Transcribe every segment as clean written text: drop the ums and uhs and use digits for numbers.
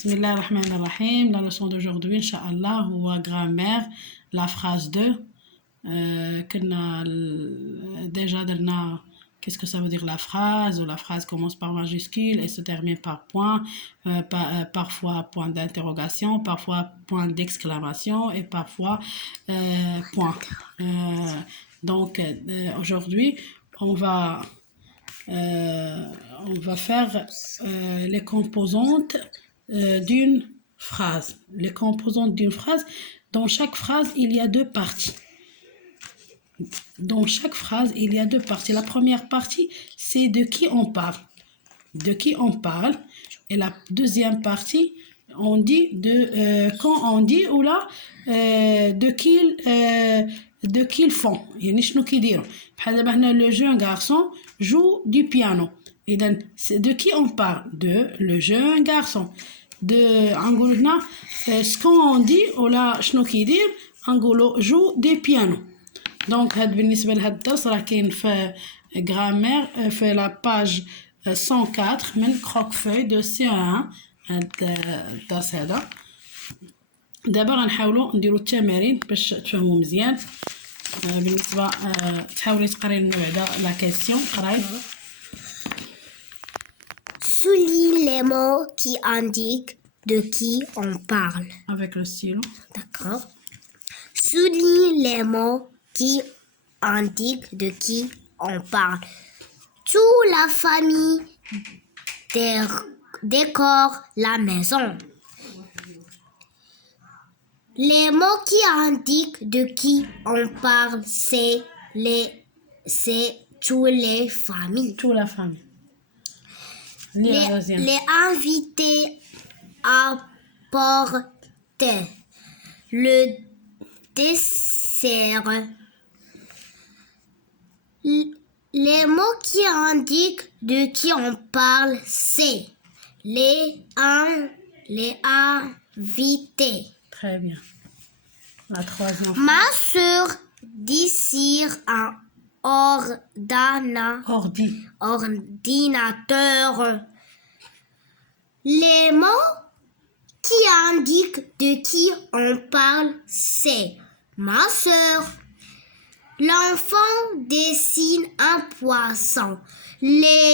Bismillah ar-Rahman ar-Rahim. La leçon d'aujourd'hui, Inch'Allah, ou grammaire, la phrase 2. Qu'on a déjà درنا qu'est-ce que ça veut dire la phrase, ou la phrase commence par majuscule et se termine par point, parfois point d'interrogation, parfois point d'exclamation et parfois point. Donc aujourd'hui, on va faire les composantes d'une phrase. Les composantes d'une phrase, dans chaque phrase, il y a deux parties. Dans chaque phrase, il y a deux parties. La première partie, c'est de qui on parle. De qui on parle. Et la deuxième partie, on dit quand on dit ou là de qui ils font. يعني شنو كيديروا. بحال دابا هنا le jeune garçon joue du piano. إذا de qui on parle? De le jeune garçon. De نقولوا هنا ce qu'on dit ou là شنو كيدير نقولوا joue du piano. دونك هاد بالنسبه لهاد الدرس راه كاين في غرامير في لا باج 104 من كروك فوي دو سي 1 هاد الدرس هذا. دابا غنحاولوا نديروا التمارين باش تفهموا مزيان. بالنسبه تحاولي تقراي الموعده لا كيسيون قراي. Souligne les mots qui indiquent de qui on parle. Avec le stylo. D'accord. Souligne les mots qui indiquent de qui on parle. Toute la famille décore la maison. Les mots qui indiquent de qui on parle, c'est toutes les familles. Toute la famille. Les invités apportent le dessert. Les mots qui indiquent de qui on parle, c'est les invités. Très bien. La troisième. Ma soeur dessine un ordinateur. Les mots qui indiquent de qui on parle, c'est ma soeur. L'enfant dessine un poisson. Les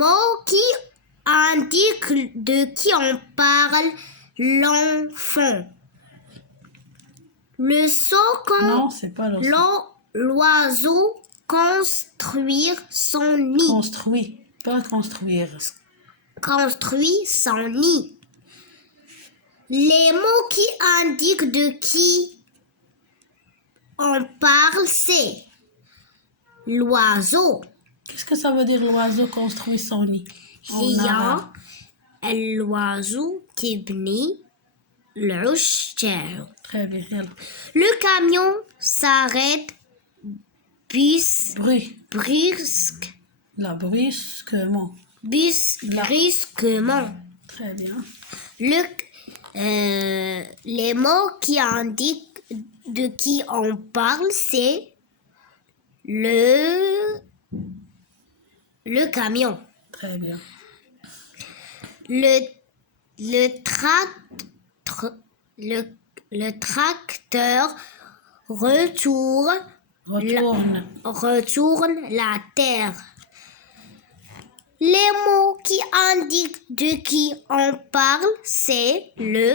mots qui indiquent de qui on parle, l'enfant. Le saucon. Non, c'est pas l'oiseau construire son nid. Construit, pas construire. Construit son nid. Les mots qui indiquent de qui on parle, c'est l'oiseau. Qu'est-ce que ça veut dire l'oiseau construit son nid? هي الوازو تبني العش تاعو. Très bien. يلا. Le camion s'arrête brusque. La brusquement. Brusquement. Très bien. Les mots qui indiquent de qui on parle, c'est le camion. Très bien. Le tracteur retourne la terre. Les mots qui indiquent de qui on parle, c'est le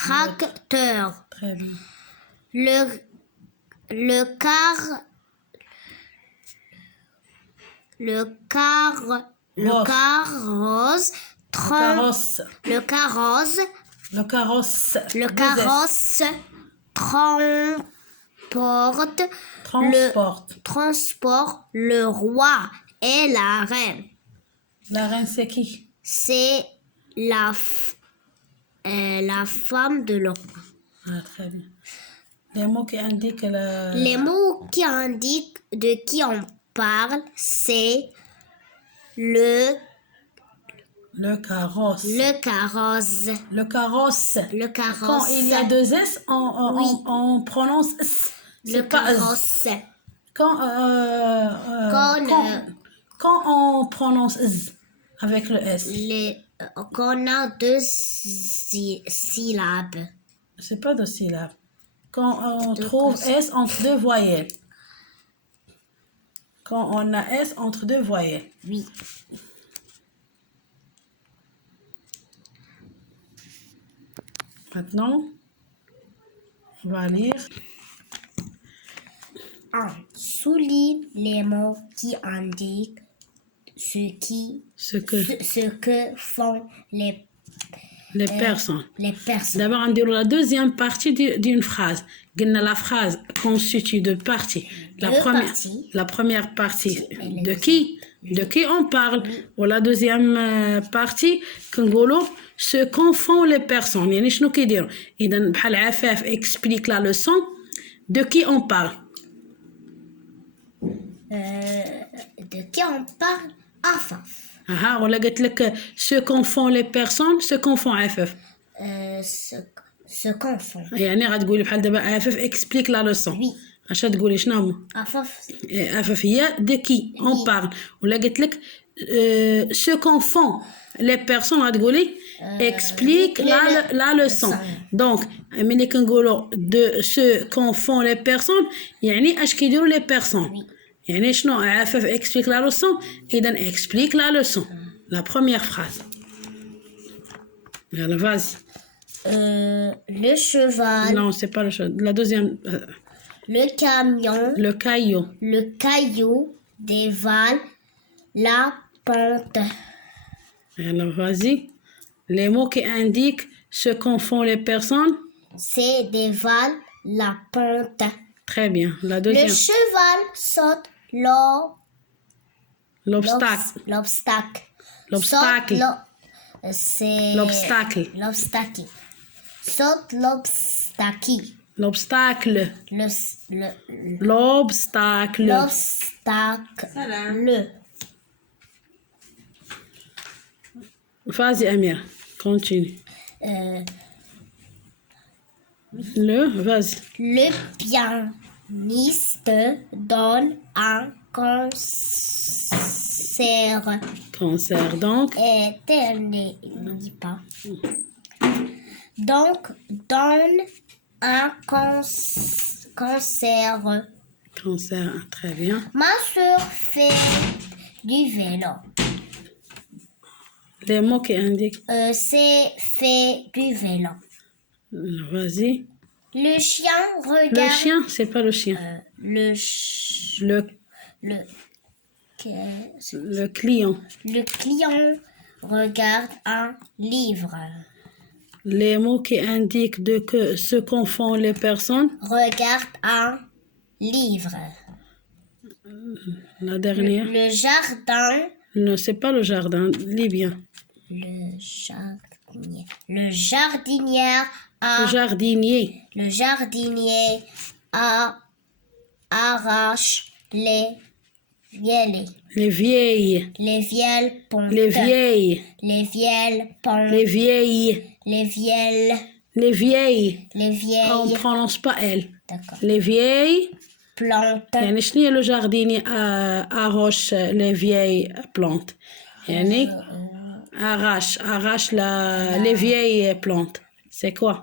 tracteur. Très bien. Le carrosse transporte le roi et la reine. La reine, c'est qui? C'est la femme de le roi. Ah, très bien. Les mots qui indiquent Les mots qui indiquent de qui on parle, c'est le carrosse. Le carrosse. Quand il y a deux S, on prononce S. Le carrosse. Quand on prononce Z. avec le S. Qu'on a deux syllabes. C'est pas deux syllabes. Quand on trouve S entre deux voyelles. Quand on a S entre deux voyelles. Oui. Maintenant, on va lire. 1. Souligne les mots qui indiquent ce que font les personnes. les personnes. D'abord, on dirait la deuxième partie d'une phrase. La phrase constitue de parties. La première partie de qui on parle. Ou la deuxième partie, ce qu'en font les personnes. يعني شنو كيديروا. إذا بحال عفاف explique la leçon de qui on parle. De qui on parle? Afaf. ولا قلت لك ce qu'en font les personnes, ce qu'en font عفاف. Ce qu'on font. يعني غتقولي بحال دابا عفاف explique la leçon. Oui. اش تقولي شنو هما؟ عفاف هي de qui on parle. ولا قلت لك ce qu'en font les personnes غتقولي explique la leçon. Donc ملي كنقولوا de ce qu'en font les personnes يعني اش كيديروا les personnes. يعني شنو عفاف explique la leçon. إذا explique la leçon. La première phrase. Voilà, vas-y. Le cheval. Non, c'est pas le cheval. La deuxième. Le camion. Le caillou. Le caillou dévale la pente. Alors, vas-y. Les mots qui indiquent ce qu'en font les personnes. C'est dévale la pente. Très bien. La deuxième. Le cheval saute l'obstacle. C'est l'obstacle. Saute l'obstacle. L'obstacle. L'obstacle. Vas-y, Amir. Continue. Vas-y. Le pianiste donne un concert. Donc. Donc, donne un concert. Concert, très bien. Ma soeur fait du vélo. Les mots qui indiquent. C'est fait du vélo. Vas-y. Le chien regarde. Le chien, c'est pas le chien. Le client. Le client regarde un livre. Les mots qui indiquent ce qu'en font les personnes. Regarde un livre. La dernière. Le jardin. Non, c'est pas le jardin. Lis bien. Le jardinier. Le jardinier arrache les vieilles on ne prononce pas elle. D'accord. Les vieilles plantes. يعني شنو هي le jardinier arrache les vieilles plantes. يعني arrache les vieilles plantes. C'est quoi?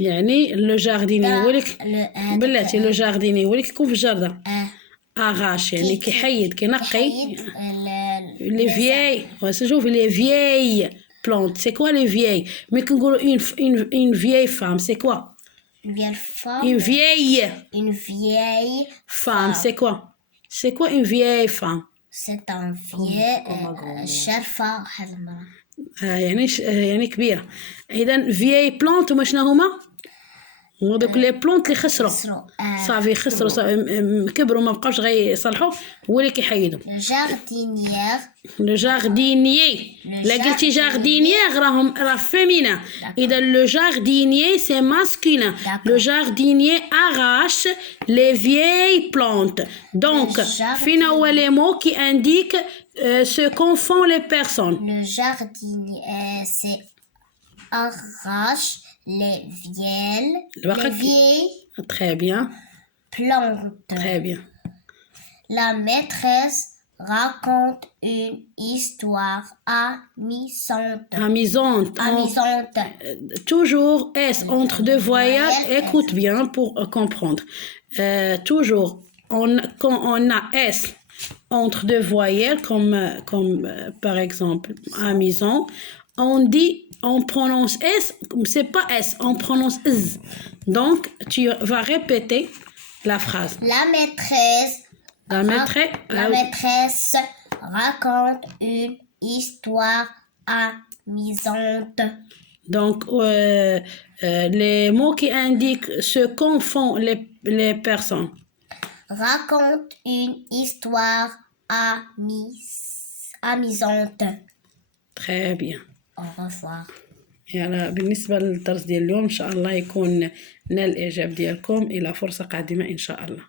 يعني le jardinier ولك بلاتي le jardinier ولك يكون في الجردة. arrache يعني كيحيد كينقي les vieilles. شوفي les vieilles plantes. C'est quoi les vieilles? Mais كنقولوا une vieille femme, c'est quoi? Une vieille femme. Une vieille femme, c'est quoi? C'est quoi une vieille femme? C'est un vieil شرفة المرأة. يعني كبيرة. إذا vieille plante هما شنو هما؟ ودوك لي بلونت اللي خسروا صافي خسروا كبروا ما بقاوش غيصلحوا هو اللي كيحيدوا. لو جاردينيي لا قلتي جاردينيير راه فيمينا. اذا لو جاردينيي سي ماسكولين. لو جاردينيي arrache les vieilles plantes. Donc فينا هو لي مو كي انديك ce qu'en font les personnes. Le jardinier c'est arrache les vieilles très bien plantes. Très bien. La maîtresse raconte une histoire amusante. Amusante. Amusante. Toujours S entre deux voyelles. Écoute bien pour comprendre. Toujours, quand on a S entre deux voyelles, comme par exemple amusant, on prononce S, c'est pas S, on prononce Z. Donc, tu vas répéter la phrase. La maîtresse raconte une histoire amusante. Donc, les mots qui indiquent ce qu'en font les personnes. Raconte une histoire amusante. Très bien. Au revoir. يلا بالنسبة للدرس ديال اليوم إن شاء الله يكون نال الإعجاب ديالكم. إلى فرصة قادمة إن شاء الله.